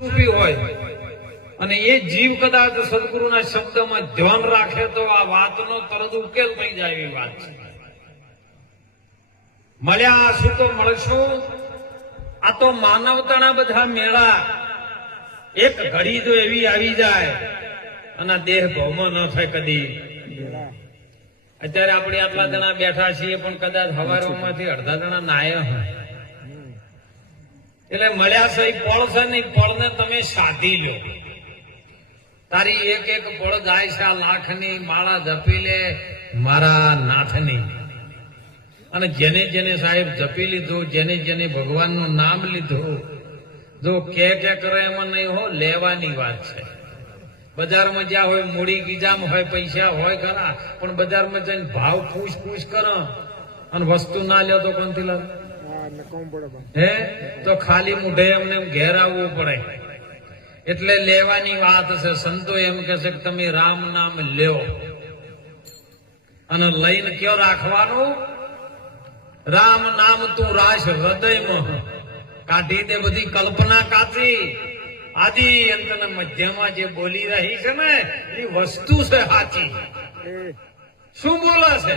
રૂપી હોય અને એ જીવ કદાચ સદગુરુના શબ્દમાં ધ્યાન રાખે તો આ વાતનો તરત ઉકેલ થઈ જાય એવી વાત છે. મળ્યા હશું તો મળશો. આ તો માનવતાના બધા મેળા એક ઘડી તો એવી આવી જાય અને દેહ ભવમાં ન થાય કદી. અત્યારે આપણે આટલા જણા બેઠા છીએ પણ કદાચ હવારોમાંથી અડધા જણા નાયા હોય એટલે મળ્યા છે પળ છે ને પળને તમે સાધી લો. તારી એક એક પળ જાય છે લાખની માળા જપી લે મારા નાથની. અને જેને જેને સાહેબ જપી લીધું, જેને જેને ભગવાનનું નામ લીધું, જો કે કરે એમાં નહીં હો, લેવાની વાત છે. બજારમાં જ્યાં હોય મૂડી ગીજામ હોય પૈસા હોય ખરા પણ બજારમાં જઈને ભાવ પૂછ કરો અને વસ્તુ ના લ્યો તો કોણથી લાવ? હે તો ખાલી મુઢે અમને ઘેર આવવું પડે. એટલે લેવાની વાત છે. સંતો એમ કે છે કે તમે રામ નામ લ્યો અને લઈને કયો રાખવાનું? રામ નામ તું રાશ હૃદયમાં કાઢી દે બધી કલ્પના કાચી. આદિ અંત ને મધ્યમાં જે બોલી રહી છે ને એ વસ્તુ છે સાચી. શું બોલે છે?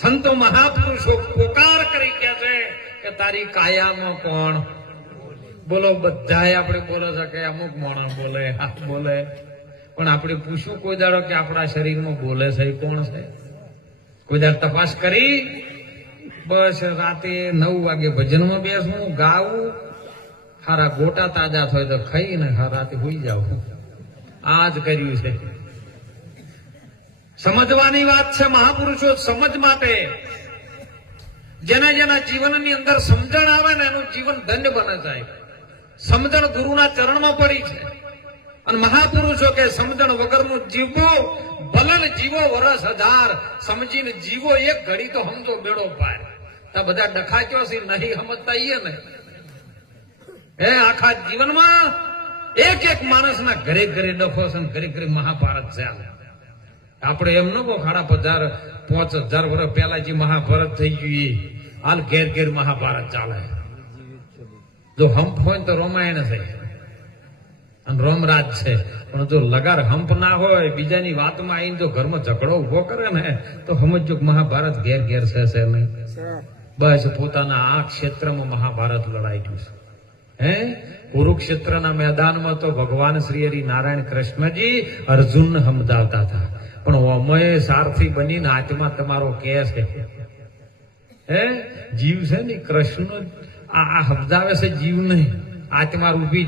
સંતો મહાપુરુષો પોકાર કરી કે છે કે તારી કાયામાં કોણ બોલો? બધાય આપણે બોલે છે કે અમુક માણસ બોલે, હાથ બોલે, પણ આપણે પૂછ્યું કોઈ દાડો કે આપણા શરીરમાં બોલે છે એ કોણ છે? કોઈ દાડો તપાસ કરી? બસ રાતે 9 વાગે ભજનમાં બેસવું, ગાવું, ખારા ગોટા તાજા થાય તો ખાઈને રાતે હોઈ જાવ. આ જ કર્યું છે. સમજવાની વાત છે. મહાપુરુષો સમજ માટે જેના જેના જીવનની અંદર સમજણ આવે ને એનું જીવન ધન્ય બને જાય. સમજણ ગુરુના ચરણમાં પડી છે અને મહાપુરુષો કે સમજણ વગરનું જીવવું ભલન જીવો વરસ 1000. સમજીને જીવો એક ઘડી તો સમજો બેડો પાર. તો બધા ડખાચ્યો છે નહીં સમજતા ને એ આખા જીવનમાં એક એક માણસના ઘરે ઘરે ડખો છે, ઘરે ઘરે મહાભારત છે. આપણે એમ ન કહો 5000 વર્ષ પહેલા જે મહાભારત થઈ ગયું હાલ ઘેર ઘેર મહાભારત ચાલે. જો હંપ હોય તો રામાયણ છે અને રોમરાજ છે. પણ જો લગાર હંપ ના હોય બીજાની વાતમાં આવીને જો ઘરમાં ઝઘડો ઉભો કરે ને તો સમજો મહાભારત ઘેર ઘેર છે નહીં. બસ પોતાના આ ક્ષેત્રમાં મહાભારત લડાઈ ગયું છે. હે કુરુક્ષેત્રના મેદાનમાં તો ભગવાન શ્રી હરિ નારાયણ કૃષ્ણજી અર્જુનને સમજાવતા હતા પણ ઓમય સારથી બનીને આત્મા તમારો કે છે હે જીવ છે ને કૃષ્ણ આ સમજાવે છે જીવ નહીં આત્મા રૂપી